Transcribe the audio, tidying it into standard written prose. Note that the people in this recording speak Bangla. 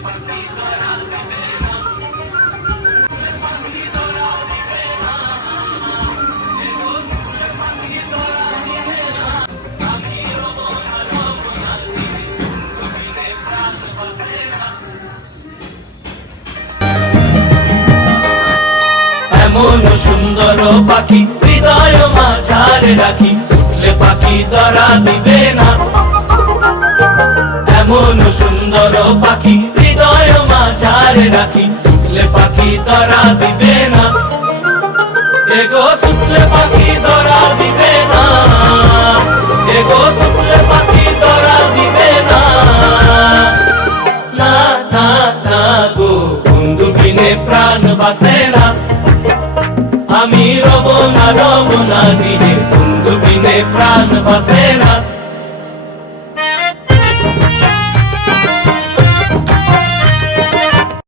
এমন সুন্দর পাখি হৃদয় মাঝারে রাখি, ছুটলে পাখি ধরা দিবে না। এমন সুন্দর পাখি হৃদয় মাঝারে রাখি, ছুটলে পাখি ধরা দিবে না। এগো ছুটলে পাখি ধরা দিবে না, এগো ছুটলে পাখি ধরা দিবে না। না না না গো, বন্ধু বিনে প্রাণ বাসে না। আমি রব না গৃহে, বন্ধু বিনে প্রাণ বাসে না।